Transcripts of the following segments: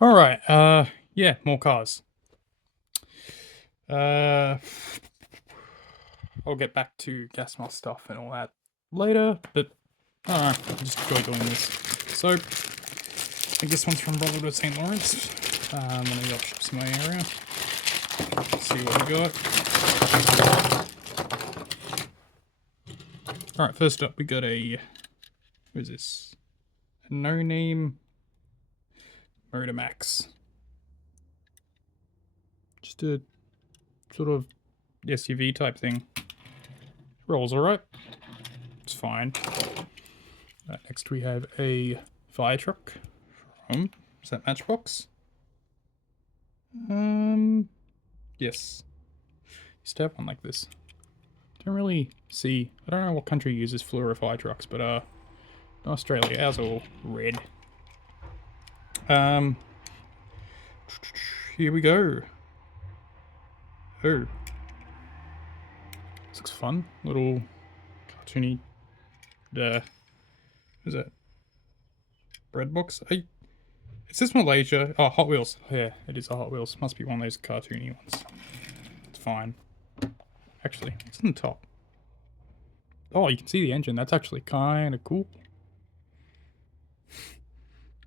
Alright, yeah, more cars. Uh, I'll get back to gas mask stuff and all that later, but I just enjoy doing this. So, I think this one's from Brotherhood of St. Lawrence, one of the op shops in my area. Let's see what we got. Alright, first up we got a, who is this? A no-name Motor Max. Just a sort of SUV type thing. Rolls alright. It's fine. Next we have a fire truck from, is that Matchbox? Yes. Used to have one like this. Don't really see, I don't know what country uses fluoro fire trucks, but Australia, ours are all red. Here we go. Oh. This looks fun. Little cartoony, what is it? Bread box? Is this Malaysia? Oh, Hot Wheels. Yeah, it is a Hot Wheels. Must be one of those cartoony ones. It's fine. Actually, it's in the top. Oh, you can see the engine. That's actually kind of cool.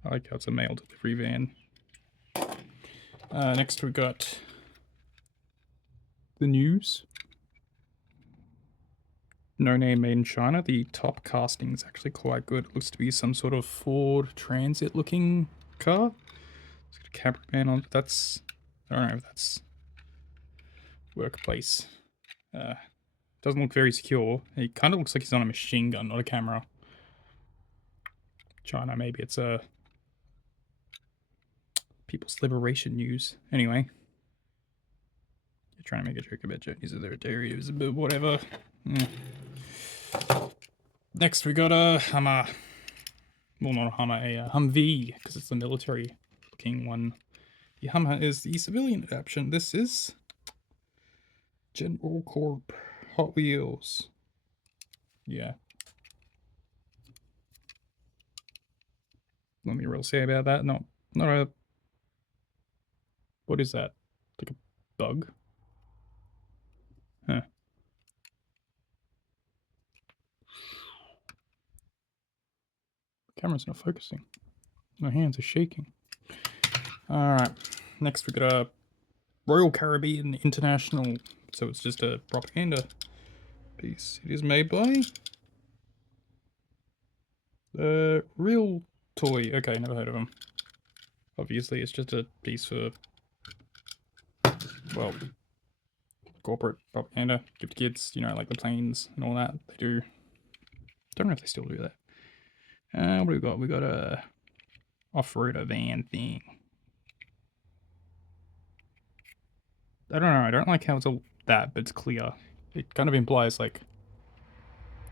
I like how it's a mail delivery van. Next we got the news. No name made in China. The top casting is actually quite good. It looks to be some sort of Ford Transit looking car. It's got a cameraman on. That's, I don't know if that's workplace. Doesn't look very secure. It kind of looks like he's on a machine gun, not a camera. China, maybe it's a People's Liberation News. Anyway, you're trying to make a joke about Chinese authoritarians, but whatever. Next, we got a Hummer. Well, not a Hummer, a Humvee, because it's the military-looking one. The Hummer is the civilian adaptation. This is General Corp Hot Wheels. Yeah. Let me really say about that. Not a. What is that? Like a bug? Huh. Camera's not focusing. My hands are shaking. Alright. Next we got a Royal Caribbean International. So it's just a propaganda piece. It is made by Real Toy. Okay, never heard of them. Obviously, it's just a piece for, well, corporate propaganda. Give to kids, you know, like the planes and all that. They do. Don't know if they still do that. What do we got? We got a off-roader van thing. I don't know. I don't like how it's all that, but it's clear. It kind of implies like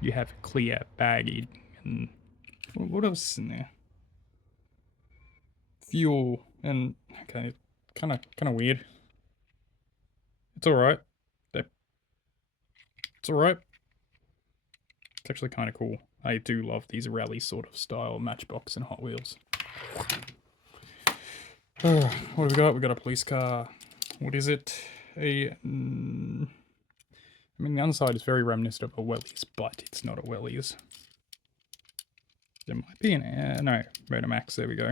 you have clear baggage and what else is in there? Fuel and okay, kind of weird. It's all right. It's all right. It's actually kind of cool. I do love these rally sort of style Matchbox and Hot Wheels. What have we got? We got a police car. What is it? I mean, the underside is very reminiscent of a Wellies, but it's not a Wellies. There might be an no, Motor Max. There we go.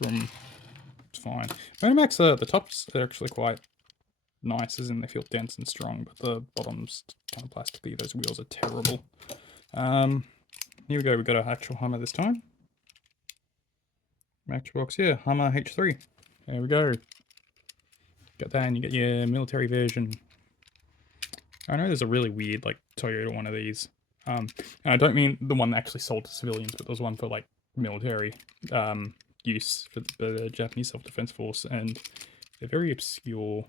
It's fine. Motor Max, the tops are actually quite nice, as in they feel dense and strong, but the bottom's kind of plasticky. Those wheels are terrible. Here we go. We got an actual Hummer this time. Matchbox, yeah, Hummer H3. There we go. Got that, and you get your military version. I know there's a really weird, like, Toyota one of these. And I don't mean the one actually sold to civilians, but there's one for, like, military use for the Japanese Self-Defense Force, and they're very obscure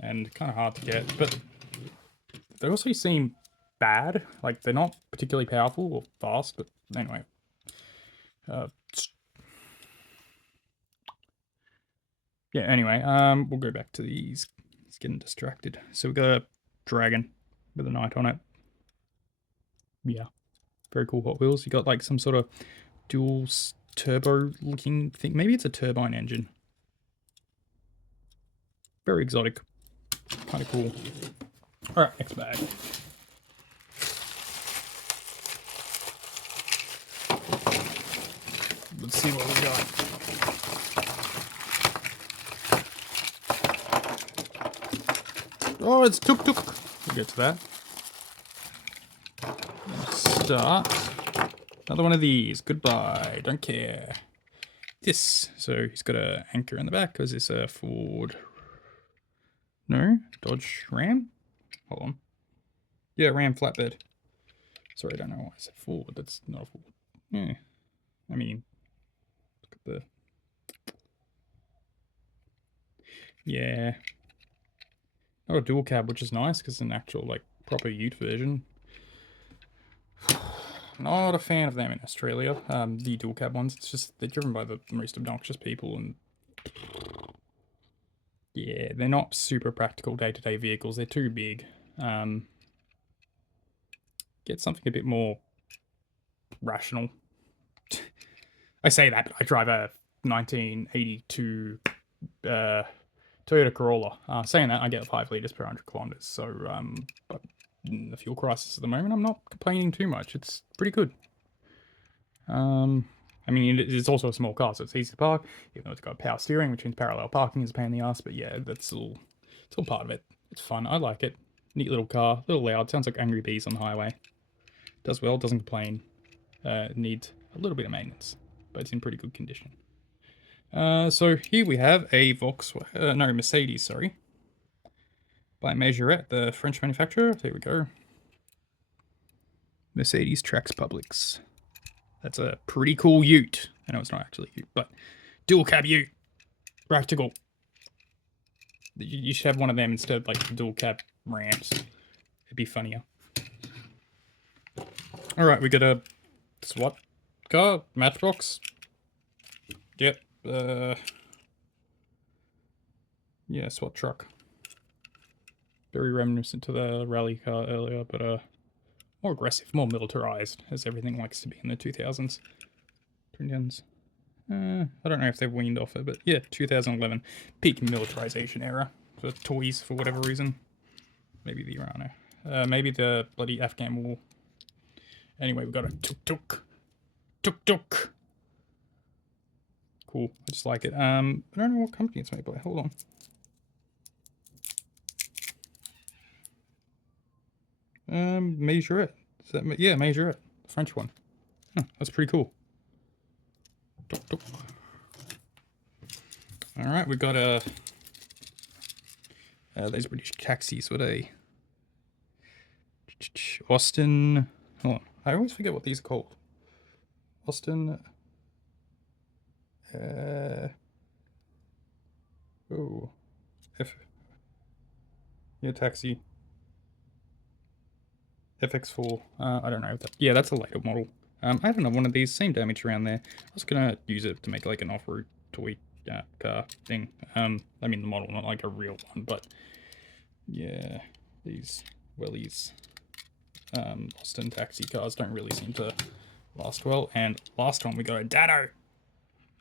and kind of hard to get, but they also seem bad. Like, they're not particularly powerful or fast, but anyway. Yeah, anyway, we'll go back to these. It's getting distracted. So we got a dragon with a knight on it. Yeah, very cool Hot Wheels. You got like some sort of dual turbo-looking thing. Maybe it's a turbine engine. Very exotic. Kind of cool. All right, next bag. Let's see what we got. Oh, it's tuk-tuk. We'll get to that. Start. Another one of these. Goodbye. Don't care. This. So he's got an anchor in the back. Is this a Ford? No? Dodge Ram? Hold on. Yeah, Ram flatbed. Sorry, I don't know why I said Ford. That's not a Ford. Yeah. I mean, look at the... Yeah. Oh, a dual cab, which is nice because it's an actual, like, proper ute version. Not a fan of them in Australia. The dual cab ones. It's just they're driven by the most obnoxious people, and yeah, they're not super practical day-to-day vehicles. They're too big. Get something a bit more rational. I say that, but I drive a 1982 Toyota Corolla. Saying that, I get 5 liters per 100 kilometers. So, but in the fuel crisis at the moment, I'm not complaining too much. It's pretty good. I mean, it's also a small car, so it's easy to park, even though it's got power steering, which means parallel parking is a pain in the ass, but yeah, it's all part of it. It's fun. I like it. Neat little car, a little loud, sounds like Angry Bees on the highway. Does well, doesn't complain. Needs a little bit of maintenance, but it's in pretty good condition. So here we have a Mercedes, sorry. By Majorette, the French manufacturer. There we go. Mercedes Trax Publix. That's a pretty cool ute. I know it's not actually a ute, but dual cab ute. Practical. You should have one of them instead of like the dual cab Rams. It'd be funnier. Alright, we got a SWAT car, Matchbox. Yep. Yeah, SWAT truck. Very reminiscent to the rally car earlier, but more aggressive, more militarized, as everything likes to be in the 2000s. 2010s. I don't know if they've weaned off it, but yeah, 2011. Peak militarization era for toys for whatever reason. Maybe the Irano. Maybe the bloody Afghan war. Anyway, we got a tuk-tuk. Tuk-tuk! Cool, I just like it. I don't know what company it's made by. Hold on. Majorette. Is that, yeah, Majorette. The French one. Huh, that's pretty cool. Tuk-tuk. Alright, we got these British taxis. What are they? Austin. Hold on. I always forget what these are called. Austin. Oh. Yeah, taxi. FX4. I don't know. Yeah, that's a later model. I have another one of these. Same damage around there. I was gonna use it to make like an off-road toy car thing. I mean the model, not like a real one, but yeah, these wellies. Austin taxi cars don't really seem to last well. And last one we got a Dado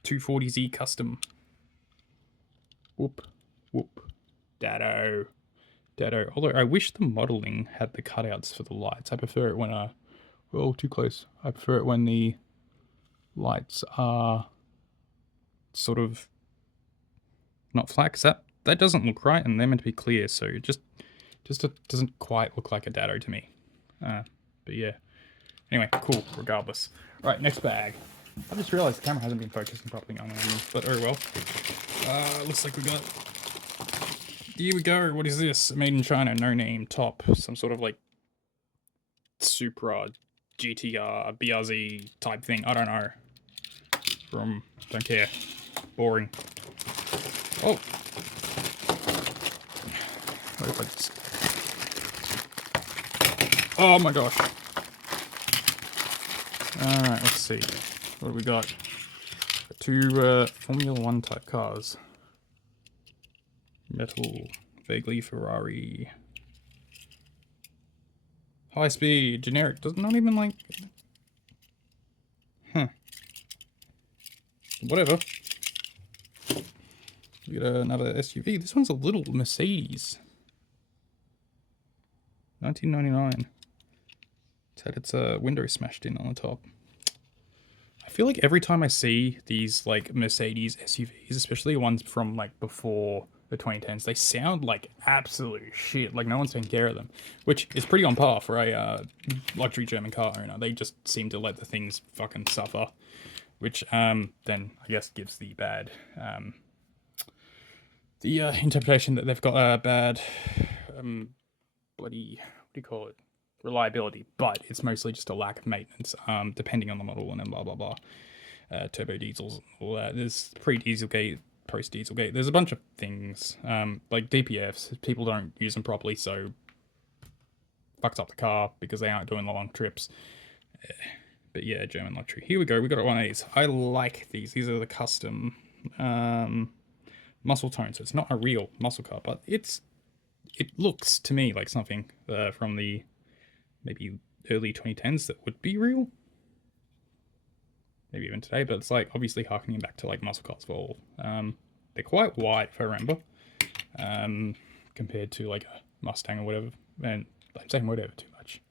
240Z custom. Whoop, whoop, Dado. Although I wish the modeling had the cutouts for the lights. I prefer it when well, too close. I prefer it when the lights are sort of not flat, because that doesn't look right, and they're meant to be clear, so it just doesn't quite look like a Dado to me. But yeah. Anyway, cool, regardless. Right, next bag. I just realized the camera hasn't been focusing properly on me, but oh well. Looks like we got... Here we go. What is this? Made in China, no name, top. Some sort of like Supra, GTR, BRZ type thing. I don't know. Don't care. Boring. Oh. What if I just... Oh my gosh. Alright, let's see. What do we got? 2 Formula 1 type cars. Metal, vaguely Ferrari. High speed, generic, not even like... Huh. Whatever. We got another SUV. This one's a little Mercedes. 1999. It's had its window smashed in on the top. I feel like every time I see these like Mercedes SUVs, especially ones from like before the 2010s, they sound like absolute shit. Like no one's taking care of them, which is pretty on par for a luxury German car owner. They just seem to let the things fucking suffer, which then I guess gives the bad interpretation that they've got a bad bloody, what do you call it, reliability, but it's mostly just a lack of maintenance, depending on the model and then blah blah blah. Turbo diesels, all that. There's pre-dieselgate, post-dieselgate. There's a bunch of things, like DPFs. People don't use them properly, so fucks up the car because they aren't doing the long trips. But yeah, German luxury. Here we go. We got one of these. I like these. These are the custom muscle tone. So it's not a real muscle car, but it looks to me like something from the maybe early 2010s that would be real. Maybe even today, but it's like obviously harkening back to like muscle cars for all. They're quite wide, if I remember, compared to like a Mustang or whatever. And I'm saying whatever too much.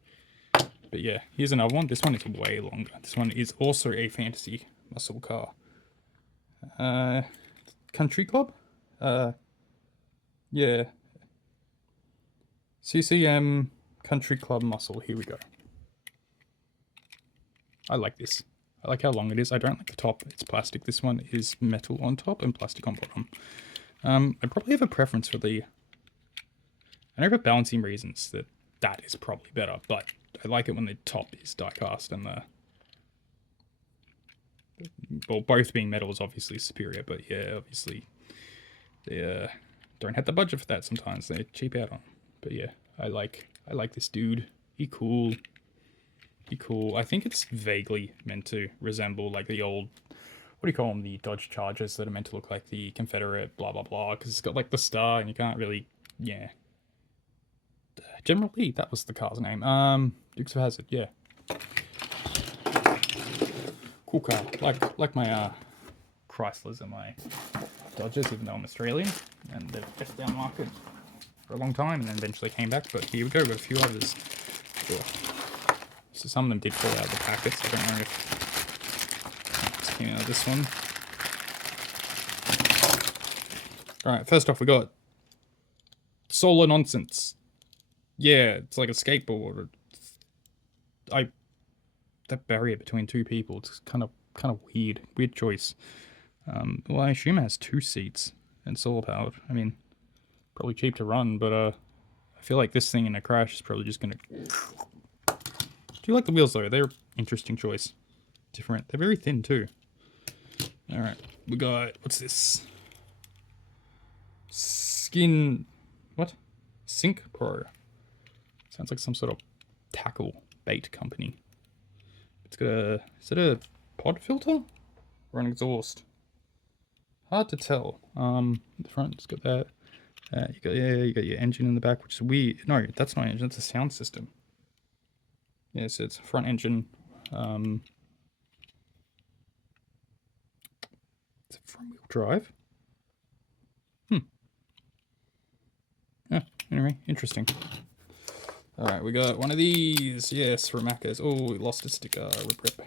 But yeah, here's another one. This one is way longer. This one is also a fantasy muscle car. Country Club? Yeah. CCM Country Club Muscle. Here we go. I like this. I like how long it is. I don't like the top. It's plastic. This one is metal on top and plastic on bottom. I probably have a preference for the... I know for balancing reasons that is probably better, but I like it when the top is die-cast and the... Well, both being metal is obviously superior, but yeah, obviously they don't have the budget for that sometimes. They cheap out on. But yeah, I like this dude. He cool. Cool. I think it's vaguely meant to resemble like the old, what do you call them, the Dodge Chargers that are meant to look like the Confederate blah blah blah, because it's got like the star and you can't really, yeah. General Lee, that was the car's name. Dukes of Hazzard, yeah. Cool car, like my Chryslers and my Dodgers, even though I'm Australian, and they've just down market for a long time and then eventually came back. But here we go with a few others. Sure. So some of them did fall out of the packets. I don't know if it's came out of this one. Alright, first off we got Solar Nonsense. Yeah, it's like a skateboard. That barrier between two people, it's kind of weird. Weird choice. Well, I assume it has 2 seats and solar powered. I mean, probably cheap to run, but I feel like this thing in a crash is probably just gonna... Do you like the wheels though? They're interesting choice. Different. They're very thin too. Alright, we got, what's this? What? Sync Pro. Sounds like some sort of tackle bait company. It's got a, is it a pod filter? Or an exhaust? Hard to tell. The front, it's got that. You got your engine in the back, which is weird. No, that's not an engine, it's a sound system. Yeah, so it's a front engine. It's a front wheel drive. Yeah, anyway, interesting. Alright, we got one of these. Yes, Ramakas. Oh, we lost a sticker. Rip.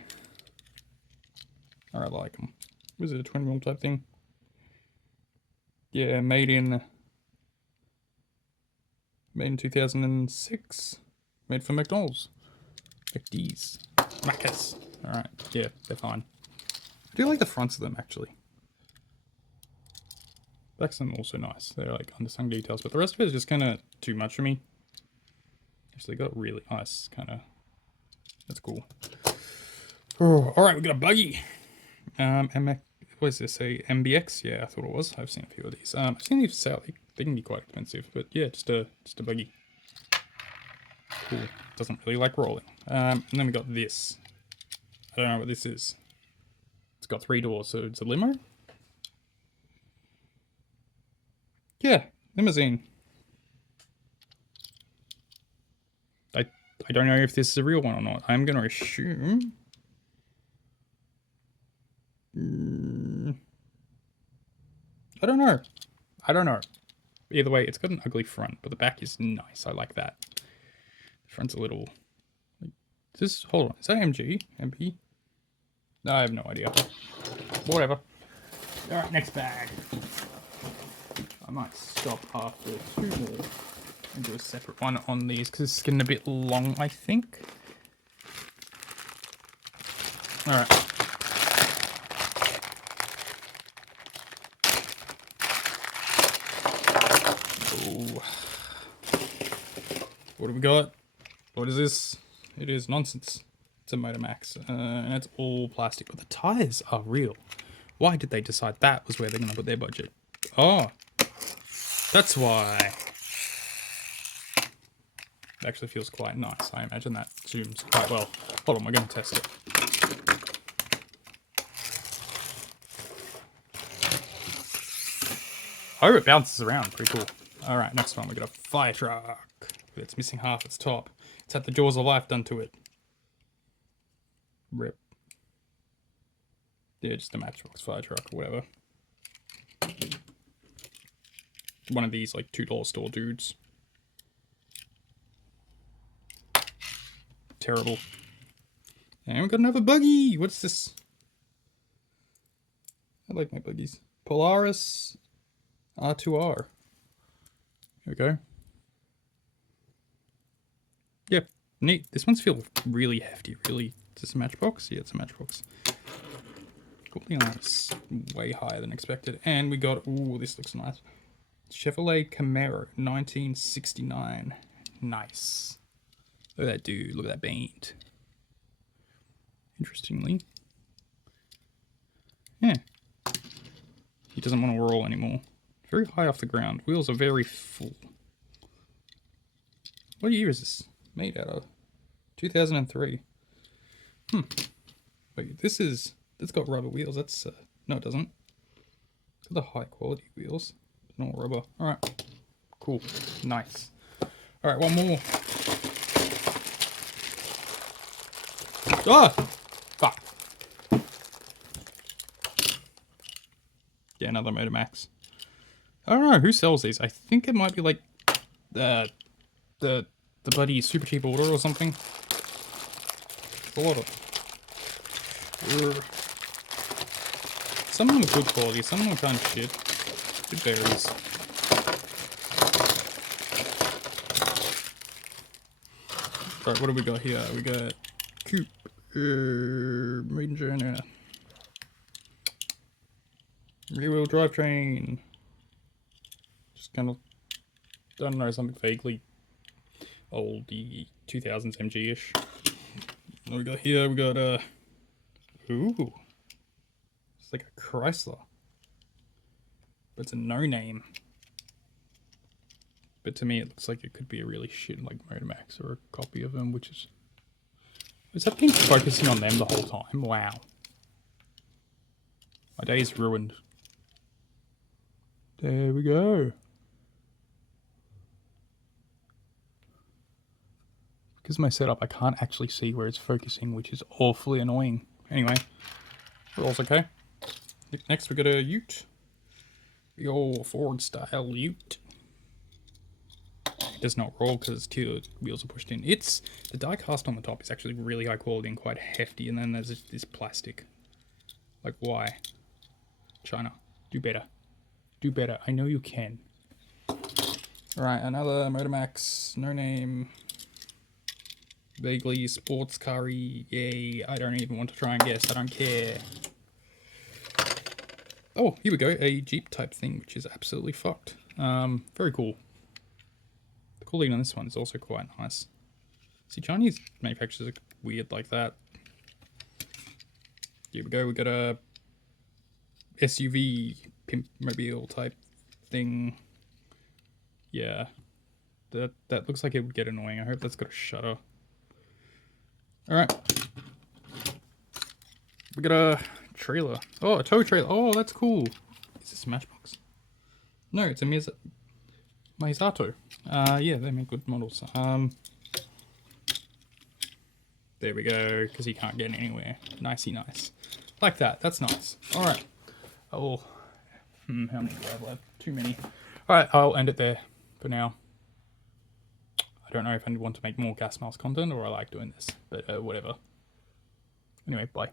I like them. Was it a 20mm type thing? Yeah, made in 2006. Made for McDonald's. McD's. Macca's. Alright, yeah, they're fine. I do like the fronts of them, actually. Backs of them also nice. They're like undersung details, but the rest of it is just kind of too much for me. Actually got really nice, kind of... That's cool. Oh, alright, we got a buggy. What is this, a MBX? Yeah, I thought it was. I've seen a few of these. I've seen these sell. They can be quite expensive, but yeah, just a buggy. Cool. Doesn't really like rolling. And then we got this. I don't know what this is. It's got 3 doors, so it's a limo? Yeah, limousine. I don't know if this is a real one or not. I'm going to assume... I don't know. I don't know. Either way, it's got an ugly front, but the back is nice. I like that. The front's a little... Is this... Hold on. Is that MG? MP? No, I have no idea. Whatever. Alright, next bag. I might stop after 2 more and do a separate one on these because it's getting a bit long, I think. Alright. Oh. What have we got? What is this? It is nonsense. It's a Motor Max, and it's all plastic, but the tires are real. Why did they decide that was where they're going to put their budget? Oh, that's why. It actually feels quite nice. I imagine that zooms quite well. Hold on, we're going to test it. Oh, it bounces around. Pretty cool. All right, next one. We got a fire truck. It's missing half its top. It's had the jaws of life done to it. Rip. Yeah, just a Matchbox fire truck or whatever. One of these, like, $2 store dudes. Terrible. And we got another buggy! What's this? I like my buggies. Polaris R2R. Here we go. Yep, neat. This one's feel really hefty, really. Is this a Matchbox? Yeah, it's a Matchbox. Cooling on is way higher than expected. And we got, ooh, this looks nice. Chevrolet Camaro, 1969. Nice. Look at that dude, look at that paint. Interestingly. Yeah. He doesn't want to roll anymore. Very high off the ground. Wheels are very full. What year is this made out of? 2003. Wait, it's got rubber wheels. That's, no it doesn't. It's got the high quality wheels. No rubber. Alright. Cool. Nice. Alright, one more. Ah! Fuck. Yeah, another Motor Max. I don't know who sells these. I think it might be like the bloody super cheap order or something. A lot of. Some of them are good quality. Some of them are kind of shit. It varies. Right, what do we got here? We got Coupe, made in China. Rear-wheel drivetrain. Just kind of, I don't know, something vaguely oldie 2000s MG-ish. What we got here? We got ooh, it's like a Chrysler, but it's a no-name. But to me, it looks like it could be a really shit like Motor Max or a copy of them, which is that been focusing on them the whole time? Wow, my day's ruined. There we go. Because of my setup, I can't actually see where it's focusing, which is awfully annoying. Anyway, we're also okay. Next, we got a Ute. The old Ford style Ute. It does not roll because its two wheels are pushed in. The die cast on the top is actually really high quality and quite hefty, and then there's this plastic. Like, why? China, do better. Do better. I know you can. Alright, another Motor Max, no name. Vaguely sports car-y. Yay, I don't even want to try and guess. I don't care. Oh, here we go. A Jeep type thing, which is absolutely fucked. Very cool. The cooling on this one is also quite nice. See, Chinese manufacturers are weird like that. Here we go. We got a SUV pimp mobile type thing. Yeah. That looks like it would get annoying. I hope that's got a shutter. Alright. We got a trailer. Oh, a tow trailer. Oh, that's cool. Is this a Matchbox? No, it's a Misato. Yeah, they make good models. There we go, because you can't get anywhere. Nicey nice. Like that. That's nice. Alright. I will How many do I have left? Too many. Alright, I'll end it there for now. I don't know if I want to make more gas mask content or I like doing this, but whatever. Anyway, bye.